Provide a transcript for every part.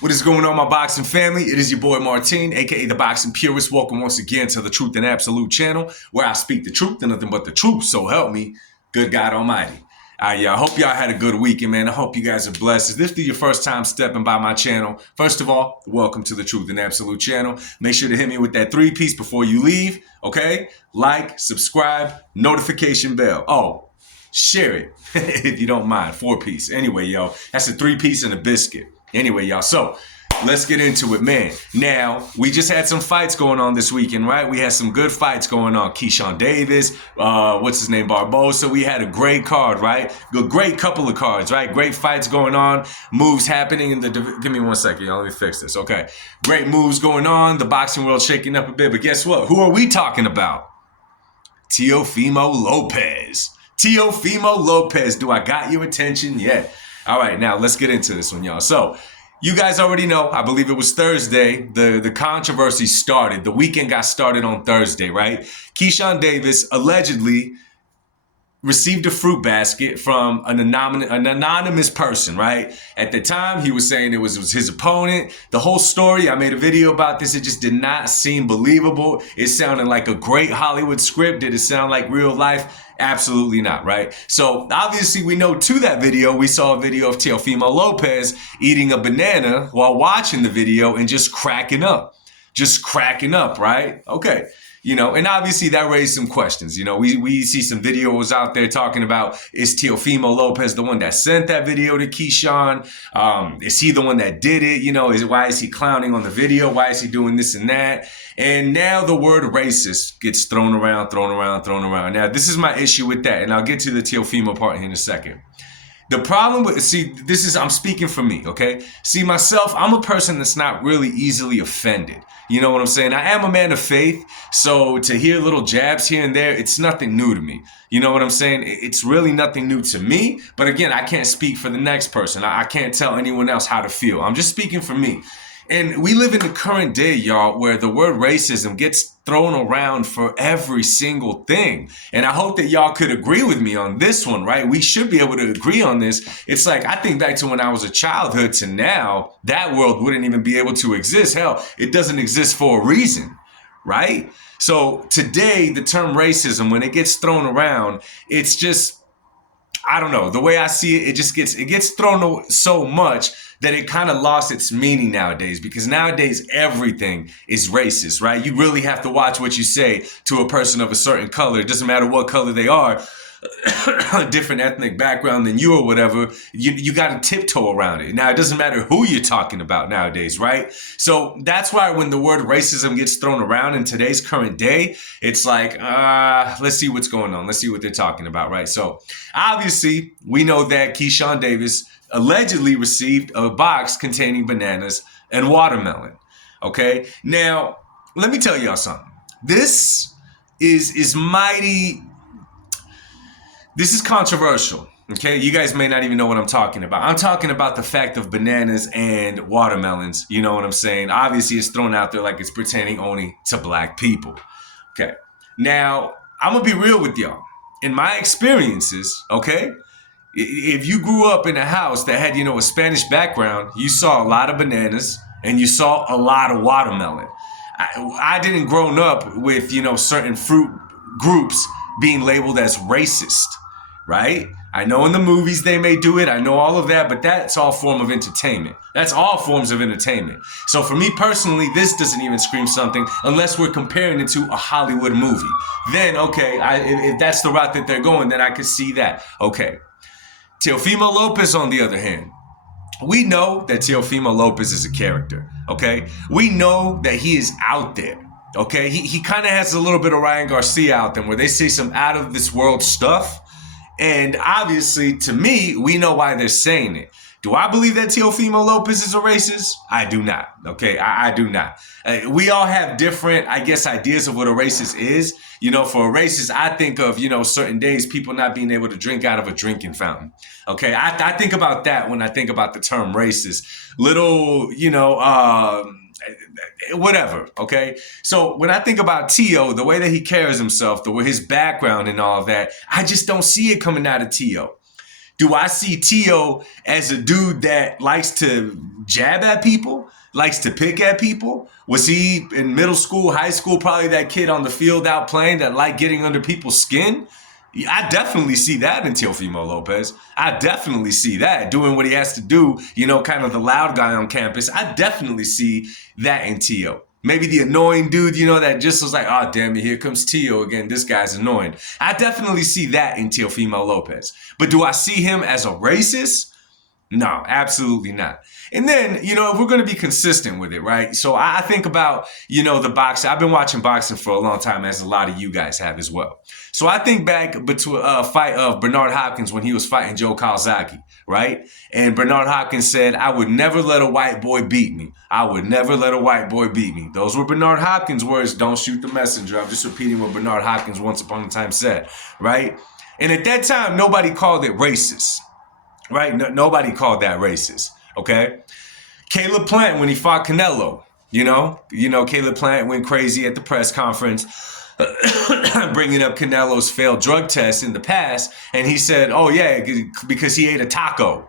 What is going on, my boxing family? It is your boy Martin, aka the Boxing Purist. Welcome once again to the Truth and Absolute channel, where I speak the truth and nothing but the truth. So help me, good God Almighty. I hope y'all had a good weekend, man. I hope you guys are blessed. If this is your first time stepping by my channel, first of all, welcome to the Truth and Absolute channel. Make sure to hit me with that 3-piece before you leave, okay? Like, subscribe, notification bell. Oh, share it if you don't mind. 4-piece. Anyway, yo, that's a 3-piece and a biscuit. Anyway, y'all, so let's get into it, man. Now, we just had some fights going on this weekend, right? We had some good fights going on. Keyshawn Davis, Barbosa. We had a great card, right? A great couple of cards, right? Great fights going on. Moves happening in the... Give me 1 second, y'all. Let me fix this. Okay. Great moves going on. The boxing world shaking up a bit. But guess what? Who are we talking about? Teofimo Lopez. Teofimo Lopez. Do I got your attention yet? All right, now let's get into this one, y'all. So, you guys already know, I believe it was Thursday, the controversy started. The weekend got started on Thursday, right? Keyshawn Davis allegedly received a fruit basket from an anonymous person, right? At the time, he was saying it was his opponent. The whole story, I made a video about this. It just did not seem believable. It sounded like a great Hollywood script. Did it sound like real life? Absolutely not, right? So obviously we know to that video, we saw a video of Teofimo Lopez eating a banana while watching the video and just cracking up. Just cracking up, right? Okay. You know, and obviously that raised some questions. You know, we see some videos out there talking about, is Teofimo Lopez the one that sent that video to Keyshawn? Is he the one that did it? You know, why is he clowning on the video? Why is he doing this and that? And now the word racist gets thrown around. Now, this is my issue with that, and I'll get to the Teofimo part here in a second. The problem with, I'm speaking for me, okay? See, myself, I'm a person that's not really easily offended. You know what I'm saying? I am a man of faith, so to hear little jabs here and there, it's nothing new to me. You know what I'm saying? It's really nothing new to me, but again, I can't speak for the next person. I can't tell anyone else how to feel. I'm just speaking for me. And we live in the current day, y'all, where the word racism gets thrown around for every single thing. And I hope that y'all could agree with me on this one, right? We should be able to agree on this. It's like, I think back to when I was a childhood to now, that world wouldn't even be able to exist. Hell, it doesn't exist for a reason, right? So today, the term racism, when it gets thrown around, it's just, I don't know, the way I see it, it gets thrown so much that it kind of lost its meaning nowadays, because nowadays everything is racist, right? You really have to watch what you say to a person of a certain color. It doesn't matter what color they are, a different ethnic background than you or whatever, you got to tiptoe around it. Now, it doesn't matter who you're talking about nowadays, right? So that's why when the word racism gets thrown around in today's current day, it's like, let's see what's going on. Let's see what they're talking about, right? So obviously, we know that Keyshawn Davis allegedly received a box containing bananas and watermelon, okay? Now, let me tell y'all something. This is controversial, okay? You guys may not even know what I'm talking about. I'm talking about the fact of bananas and watermelons, you know what I'm saying? Obviously, it's thrown out there like it's pertaining only to black people, okay? Now, I'm gonna be real with y'all. In my experiences, okay, if you grew up in a house that had, a Spanish background, you saw a lot of bananas and you saw a lot of watermelon. I didn't grow up with, certain fruit groups being labeled as racist, right? I know in the movies they may do it. I know all of that, but that's all form of entertainment. That's all forms of entertainment. So for me personally, this doesn't even scream something unless we're comparing it to a Hollywood movie. Then, okay, if that's the route that they're going, then I could see that. Okay. Teofimo Lopez, on the other hand, we know that Teofimo Lopez is a character, okay? We know that he is out there, okay? He kind of has a little bit of Ryan Garcia out there where they say some out of this world stuff. And obviously, to me, we know why they're saying it. Do I believe that Teofimo Lopez is a racist? I do not, okay? I do not. We all have different, ideas of what a racist is. For a racist, I think of, certain days, people not being able to drink out of a drinking fountain, okay? I think about that when I think about the term racist. Little, whatever, okay? So when I think about Teo, the way that he carries himself, his background and all of that, I just don't see it coming out of Teo. Do I see Teo as a dude that likes to jab at people, likes to pick at people? Was he in middle school, high school, probably that kid on the field out playing that liked getting under people's skin? I definitely see that in Teofimo Lopez. I definitely see that doing what he has to do, kind of the loud guy on campus. I definitely see that in Teo. Maybe the annoying dude, that just was like, oh, damn it, here comes Teo again. This guy's annoying. I definitely see that in Teofimo Lopez. But do I see him as a racist? No, absolutely not. And then, if we're going to be consistent with it, right? So I think about, the boxing. I've been watching boxing for a long time, as a lot of you guys have as well. So I think back to a fight of Bernard Hopkins when he was fighting Joe Calzaghe, right? And Bernard Hopkins said, I would never let a white boy beat me. I would never let a white boy beat me. Those were Bernard Hopkins' words. Don't shoot the messenger. I'm just repeating what Bernard Hopkins once upon a time said, right? And at that time, nobody called it racist. Right? Nobody called that racist. Okay. Caleb Plant, when he fought Canelo, Caleb Plant went crazy at the press conference, bringing up Canelo's failed drug test in the past. And he said, oh, yeah, because he ate a taco.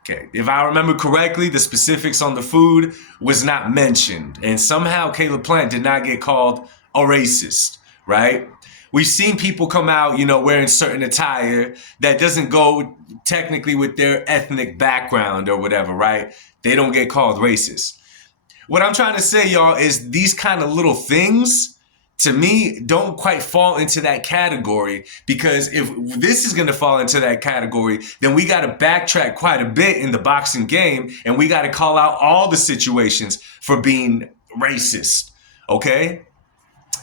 Okay. If I remember correctly, the specifics on the food was not mentioned. And somehow Caleb Plant did not get called a racist. Right? We've seen people come out, wearing certain attire that doesn't go technically with their ethnic background or whatever, right? They don't get called racist. What I'm trying to say, y'all, is these kind of little things, to me, don't quite fall into that category, because if this is going to fall into that category, then we got to backtrack quite a bit in the boxing game, and we got to call out all the situations for being racist, okay?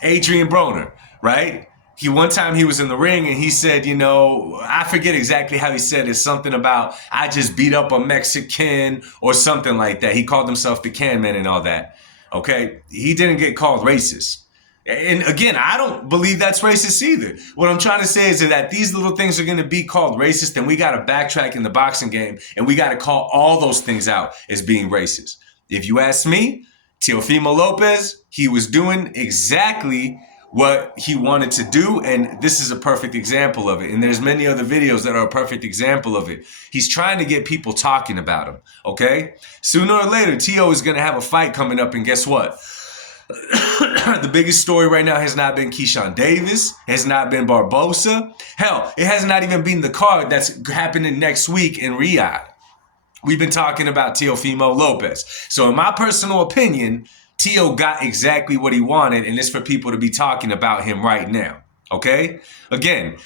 Adrian Broner, right? One time he was in the ring and he said, I forget exactly how he said it, something about, I just beat up a Mexican or something like that. He called himself the Can Man and all that. Okay. He didn't get called racist. And again, I don't believe that's racist either. What I'm trying to say is that these little things are going to be called racist, and we got to backtrack in the boxing game, and we got to call all those things out as being racist. If you ask me, Teofimo Lopez, he was doing exactly what he wanted to do, and this is a perfect example of it. And there's many other videos that are a perfect example of it. He's trying to get people talking about him, okay? Sooner or later, Teo is going to have a fight coming up, and guess what? The biggest story right now has not been Keyshawn Davis, has not been Barbosa. Hell, it has not even been the card that's happening next week in Riyadh. We've been talking about Teofimo Lopez. So in my personal opinion, Teo got exactly what he wanted, and it's for people to be talking about him right now. Okay? Again,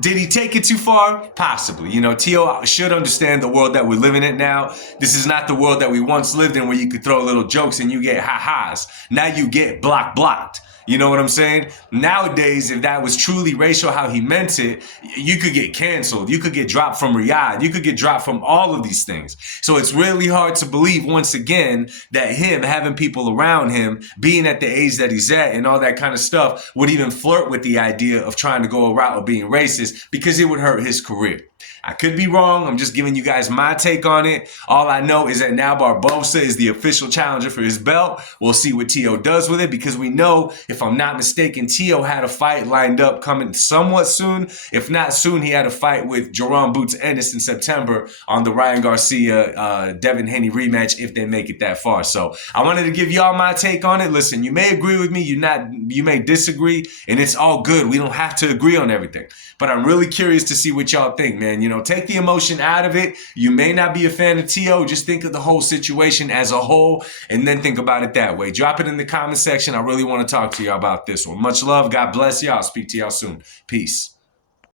did he take it too far? Possibly. Teo should understand the world that we're living in now. This is not the world that we once lived in, where you could throw little jokes and you get ha-has. Now you get blocked. You know what I'm saying? Nowadays, if that was truly racial how he meant it, you could get canceled. You could get dropped from Riyadh. You could get dropped from all of these things. So it's really hard to believe, once again, that him having people around him, being at the age that he's at and all that kind of stuff, would even flirt with the idea of trying to go a route of being racist, because it would hurt his career. I could be wrong. I'm just giving you guys my take on it. All I know is that now Barbosa is the official challenger for his belt. We'll see what Teo does with it, because we know, if I'm not mistaken, Teo had a fight lined up coming somewhat soon. If not soon, he had a fight with Jerome Boots Ennis in September on the Ryan Garcia, Devin Haney rematch, if they make it that far. So I wanted to give y'all my take on it. Listen, you may agree with me, you may disagree, and it's all good. We don't have to agree on everything. But I'm really curious to see what y'all think, man. Take the emotion out of it. You may not be a fan of Teo. Just think of the whole situation as a whole, and then think about it that way. Drop it in the comment section. I really want to talk to y'all about this one. Much love. God bless y'all. I'll speak to y'all soon. Peace.